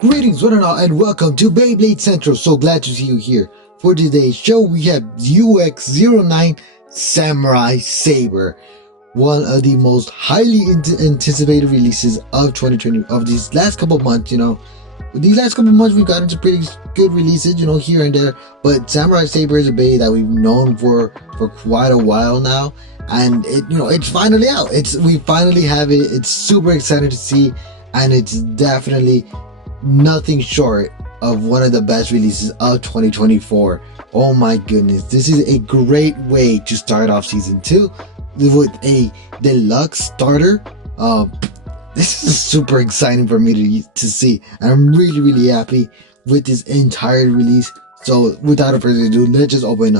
Greetings, one and all, and welcome to Beyblade Central. So glad to see you here. For today's show, we have UX09 Samurai Saber, one of the most highly anticipated releases of 2020, of these last couple of months. These last couple of months, we've gotten some pretty good releases, here and there. But Samurai Saber is a Bey that we've known for quite a while now, and it's finally out. We finally have it. It's super exciting to see, and it's definitely nothing short of one of the best releases of 2024. Oh my goodness, this is a great way to start off season 2 with a deluxe starter. This is super exciting for me to see, and I'm really happy with this entire release. So without further ado, let's just open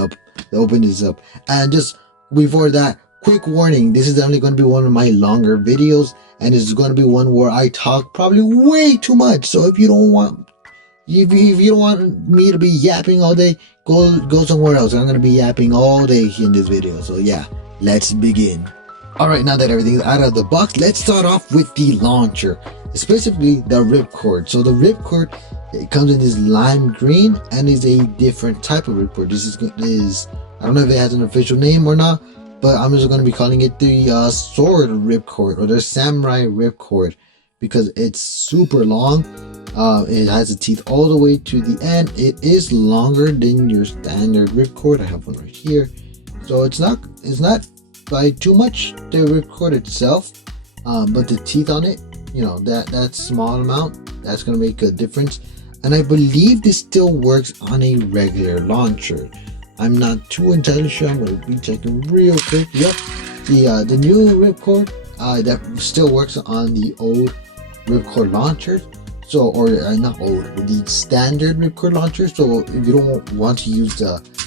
this up. And just before that, quick warning, this is definitely going to be one of my longer videos, and it's going to be one where I talk probably way too much. So if you don't want me to be yapping all day, go somewhere else. I'm going to be yapping all day in this video. So yeah, let's begin. Alright, now that everything's out of the box, let's start off with the launcher, specifically the ripcord. So the ripcord, it comes in this lime green and is a different type of ripcord. This is I don't know if it has an official name or not, but I'm just going to be calling it the sword ripcord, or the samurai ripcord, because it's super long. It has the teeth all the way to the end. It is longer than your standard ripcord. I have one right here, so it's not by too much, the ripcord itself, but the teeth on it, that small amount, that's going to make a difference. And I believe this still works on a regular launcher. I'm not too entirely sure. I'm going to be checking real quick. Yep, the new ripcord that still works on the old ripcord launchers. So, or not old, but the standard ripcord launcher. So if you don't want to use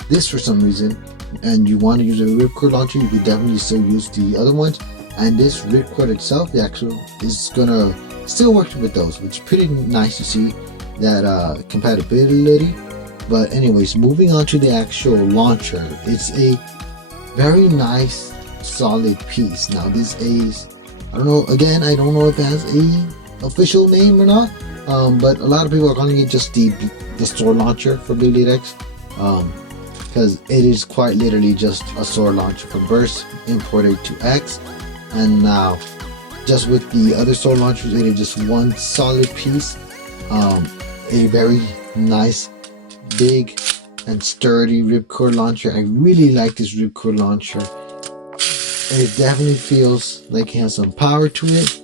this for some reason, and you want to use a ripcord launcher, you could definitely still use the other ones. And this ripcord itself, the actual, is gonna still work with those, which is pretty nice to see that compatibility. But anyways, moving on to the actual launcher, it's a very nice solid piece. Now this is, I don't know, again, I don't know if it has a official name or not, but a lot of people are calling it just the sword launcher for Beyblade X, because it is quite literally just a sword launcher from Burst imported to X. And now just with the other sword launchers, it is just one solid piece, a very nice, big and sturdy ripcord launcher. I really like this ripcord launcher. It definitely feels like it has some power to it.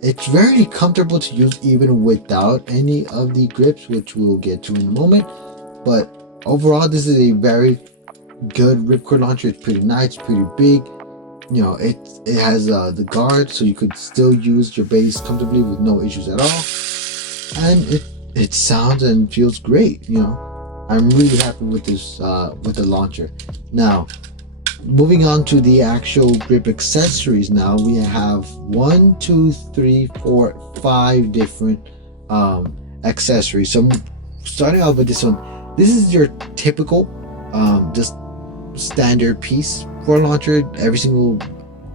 It's very comfortable to use even without any of the grips, which we'll get to in a moment. But overall, this is a very good ripcord launcher. It's pretty nice, pretty big. It has the guard, so you could still use your base comfortably with no issues at all. And it sounds and feels great. I'm really happy with this with the launcher. Now, moving on to the actual grip accessories. Now we have 1, 2, 3, 4, 5 different accessories. So starting off with this one, this is your typical just standard piece for a launcher. Every single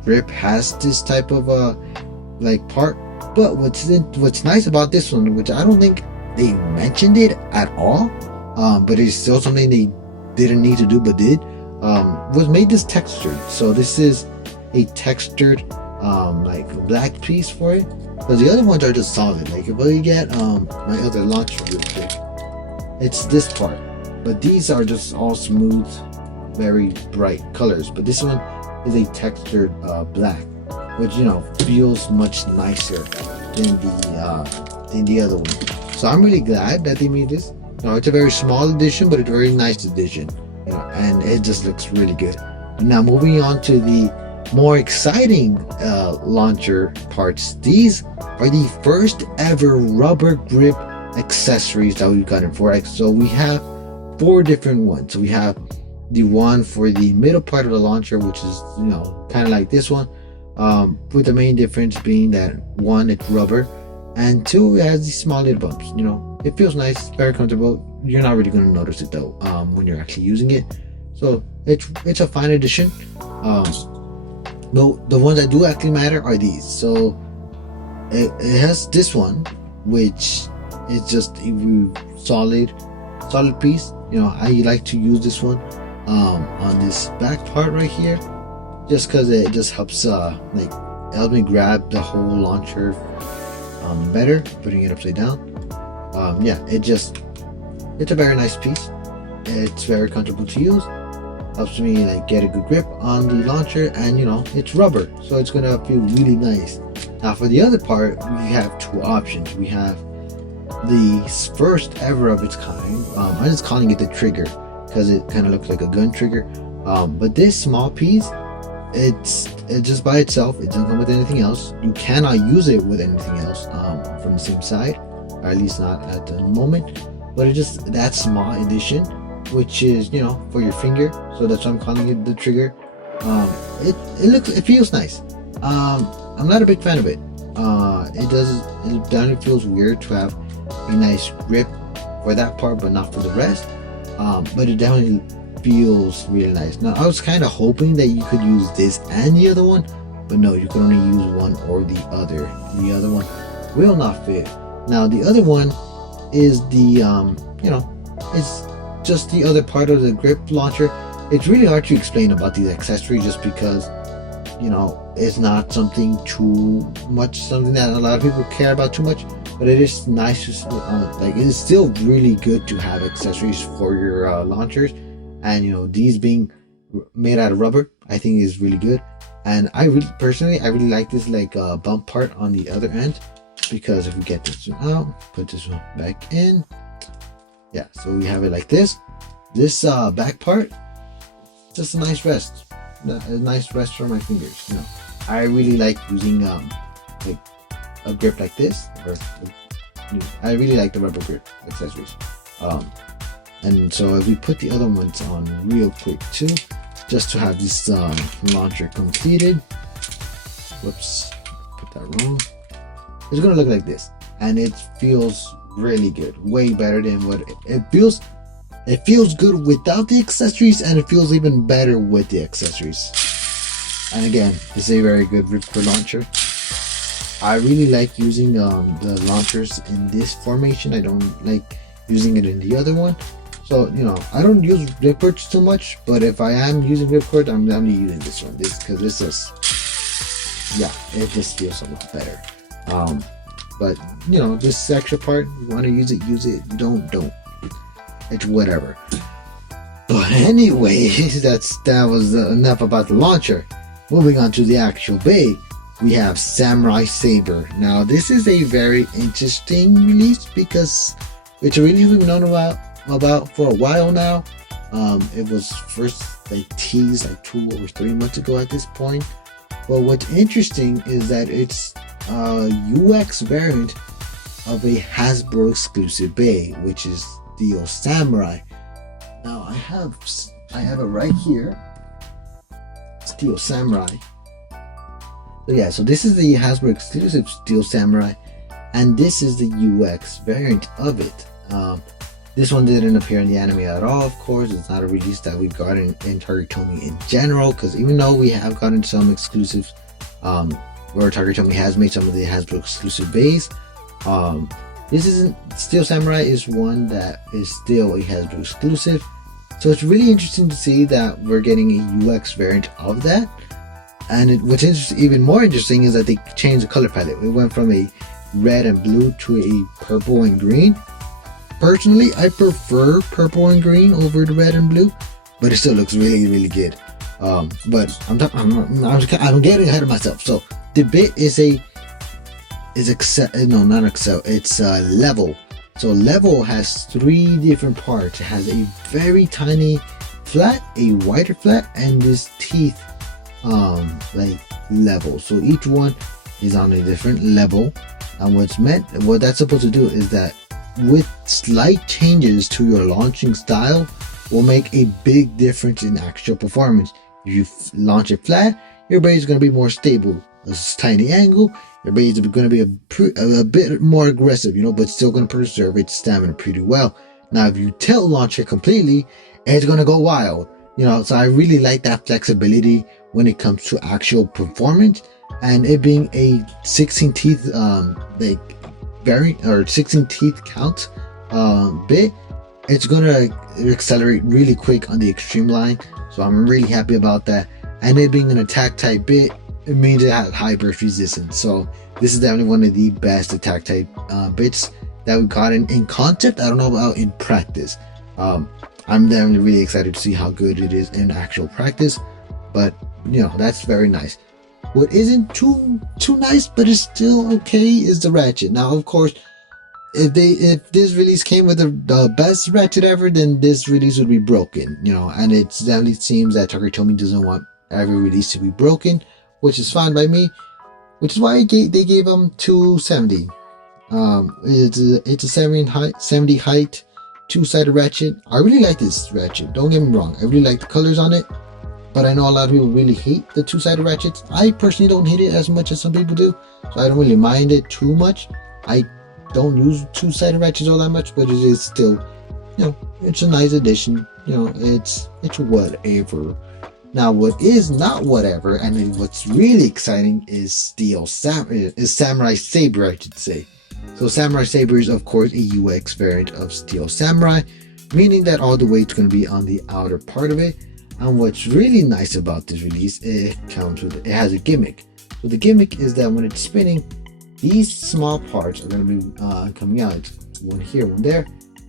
grip has this type of part. But what's nice about this one, which I don't think they mentioned it at all, but it's still something they didn't need to do but did, was made this textured. So this is a textured black piece for it, because the other ones are just solid. Like if I get my other launcher real quick, it's this part, but these are just all smooth, very bright colors. But this one is a textured black, which feels much nicer than the other one. So I'm really glad that they made this. It's a very small edition, but it's a very nice edition, and it just looks really good. Now moving on to the more exciting launcher parts. These are the first ever rubber grip accessories that we've gotten for X. So we have 4 different ones. So we have the one for the middle part of the launcher, which is kind of like this one, with the main difference being that 1, it's rubber, and 2, it has these small little bumps. It feels nice, very comfortable. You're not really going to notice it though when you're actually using it. So it's a fine addition. The ones that do actually matter are these. So it has this one, which It's just a solid piece. You know, I like to use this one on this back part right here, just because it just helps like help me grab the whole launcher better, putting it upside down. Yeah, it's a very nice piece. It's very comfortable to use, helps me like get a good grip on the launcher, and you know, it's rubber, so it's gonna feel really nice. Now for the other part, we have two options. We have the first ever of its kind. I'm just calling it the trigger because it kind of looks like a gun trigger. But this small piece, it's just by itself. It doesn't come with anything else. You cannot use it with anything else from the same side, or at least not at the moment. But it's just that small edition, which is, you know, for your finger. So that's why I'm calling it the trigger. It feels nice. I'm not a big fan of it. It definitely feels weird to have a nice grip for that part but not for the rest, but it definitely feels really nice. Now I was kind of hoping that you could use this and the other one, but no, you can only use one or the other. The other one will not fit. Now the other one is the you know, it's just the other part of the grip launcher. It's really hard to explain about these accessories just because, you know, it's not something that a lot of people care about too much, but it is nice to like, it is still really good to have accessories for your launchers. And you know, these being made out of rubber, I think is really good. And I really like this like bump part on the other end, because if we get this one out, put this one back in, yeah, so we have it like this back part, just a nice rest, for my fingers. You know, I really like using like a grip like this, I really like the rubber grip accessories. And so if we put the other ones on real quick too, just to have this launcher completed. Whoops, put that wrong. It's gonna look like this, and it feels really good, way better than what it feels. It feels good without the accessories, and it feels even better with the accessories. And again, it's a very good ripper launcher. I really like using the launchers in this formation. I don't like using it in the other one. So, you know, I don't use ripcords too much, but if I am using ripcord, I'm using this one. Because this is, yeah, it just feels a lot better. But you know, this extra part, you want to use it, use it. You don't. It's whatever. But anyway, that was enough about the launcher. Moving on to the actual bay, we have Samurai Saber. Now this is a very interesting release because it's a release we've known about for a while now. It was first like teased like 2 or 3 months ago at this point. But what's interesting is that it's a UX variant of a Hasbro exclusive bay, which is Steel Samurai. Now I have it right here, Steel Samurai. So yeah, so this is the Hasbro exclusive Steel Samurai, and this is the UX variant of it. This one didn't appear in the anime at all, of course. It's not a release that we've gotten in Targetomi in general, because even though we have gotten some exclusives, where Targetomi has made some of the Hasbro exclusive bays, this isn't. Steel Samurai is one that is still a Hasbro exclusive. So it's really interesting to see that we're getting a UX variant of that. And what's even more interesting is that they changed the color palette. We went from a red and blue to a purple and green. Personally, I prefer purple and green over the red and blue, but it still looks really, really good. But I'm getting ahead of myself. So the bit it's level. So level has 3 different parts. It has a very tiny flat, a wider flat, and this teeth like level. So each one is on a different level. And what that's supposed to do is that with slight changes to your launching style will make a big difference in actual performance. If you launch it flat, your blade is going to be more stable. A tiny angle, your blade is going to be a bit more aggressive, but still going to preserve its stamina pretty well. Now, if you tilt launch it completely, it's going to go wild. So I really like that flexibility when it comes to actual performance, and it being a 16 teeth variant or 16 teeth count bit, it's gonna accelerate really quick on the extreme line. So I'm really happy about that. And it being an attack type bit, it means it has high burst resistance. So this is definitely one of the best attack type bits that we got in concept. I don't know about in practice. I'm definitely really excited to see how good it is in actual practice. But you know, that's very nice. What isn't too nice, but is still okay, is the ratchet. Now, of course, if this release came with the best ratchet ever, then this release would be broken. You know, and it definitely seems that Takatomi doesn't want every release to be broken, which is fine by me. Which is why they gave him 270. It's a 70 height, two-sided ratchet. I really like this ratchet. Don't get me wrong. I really like the colors on it. But I know a lot of people really hate the two-sided ratchets. I personally don't hate it as much as some people do. So I don't really mind it too much. I don't use two-sided ratchets all that much, but it is still, you know, it's a nice addition. You know, it's whatever. Now, what is not whatever, and what's really exciting is Samurai Saber, I should say. So Samurai Saber is, of course, a UX variant of Steel Samurai, meaning that all the weight's going to be on the outer part of it. And what's really nice about this release, it has a gimmick. So the gimmick is that when it's spinning, these small parts are going to be coming out. One here, one there.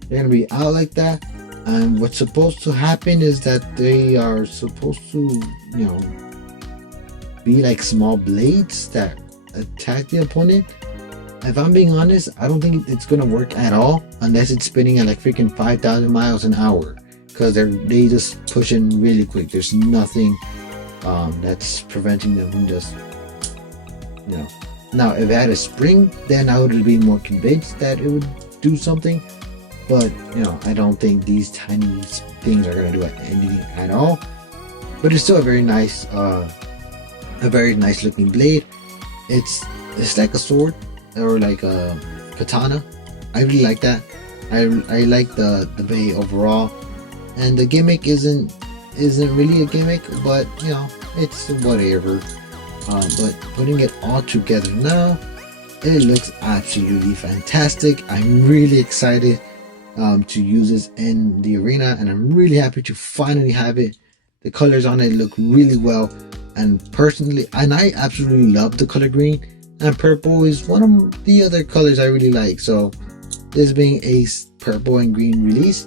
They're going to be out like that. And what's supposed to happen is that they are supposed to, you know, be like small blades that attack the opponent. If I'm being honest, I don't think it's going to work at all unless it's spinning at like freaking 5,000 miles an hour. Because they just pushing really quick. There's nothing that's preventing them from just, you know. Now, if it had a spring, then I would be more convinced that it would do something. But, you know, I don't think these tiny things are going to do anything at all. But it's still a very nice looking blade. It's like a sword or like a katana. I really like that. I like the blade overall. And the gimmick isn't really a gimmick, but you know, it's whatever. But putting it all together now, it looks absolutely fantastic. I'm really excited to use this in the arena, and I'm really happy to finally have it. The colors on it look really well, and personally, I absolutely love the color green, and purple is one of the other colors I really like. So this being a purple and green release,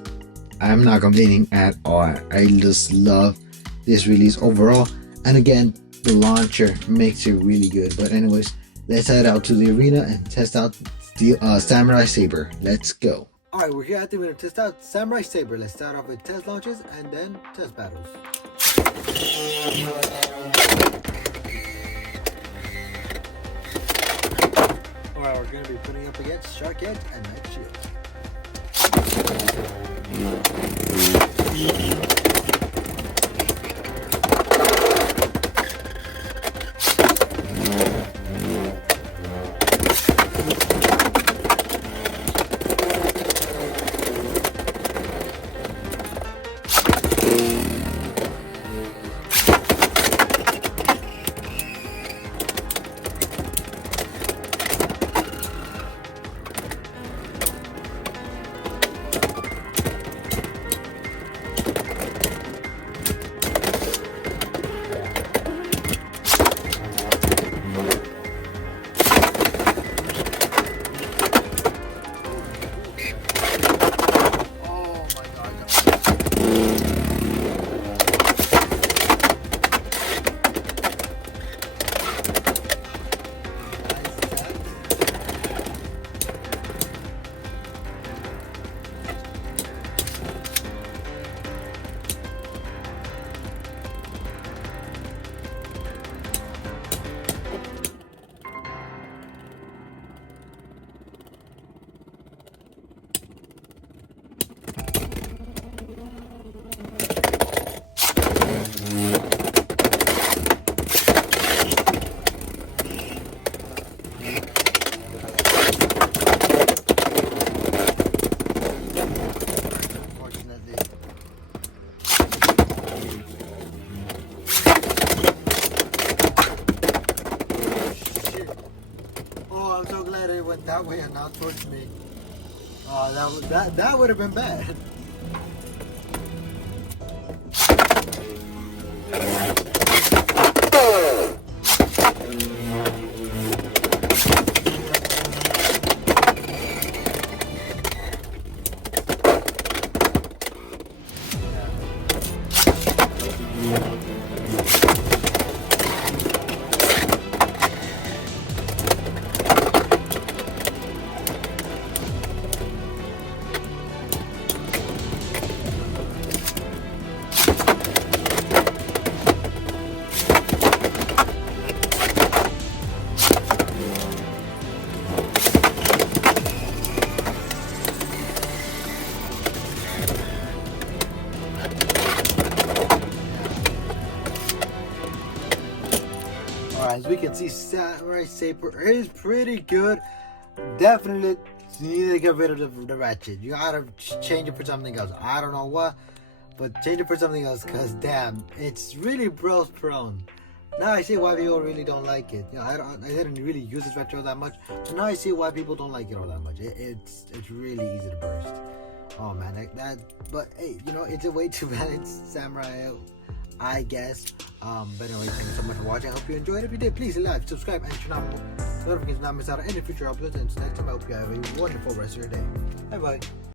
I'm not complaining at all. I just love this release overall, and again, the launcher makes it really good. But anyways, let's head out to the arena and test out the Samurai Saber. Let's go. Alright, we're here at the arena to test out Samurai Saber. Let's start off with test launches and then test battles. Alright, we're going to be putting up against Shark Edge and Night Shield. not towards me. Oh, that would have been bad. Alright, as we can see, Samurai Saber is pretty good. Definitely, you need to get rid of the ratchet. You gotta change it for something else. I don't know what, but change it for something else, because damn, it's really bros prone. Now I see why people really don't like it. You know, I didn't really use this retro that much, so now I see why people don't like it all that much. It's really easy to burst. Oh man, but hey, you know, it's a way to balance samurai out, I guess. But anyway, thank you so much for watching. I hope you enjoyed. If you did, please like, subscribe, and turn on notifications to not miss out on any future uploads. And next time, I hope you have a wonderful rest of your day. Bye bye.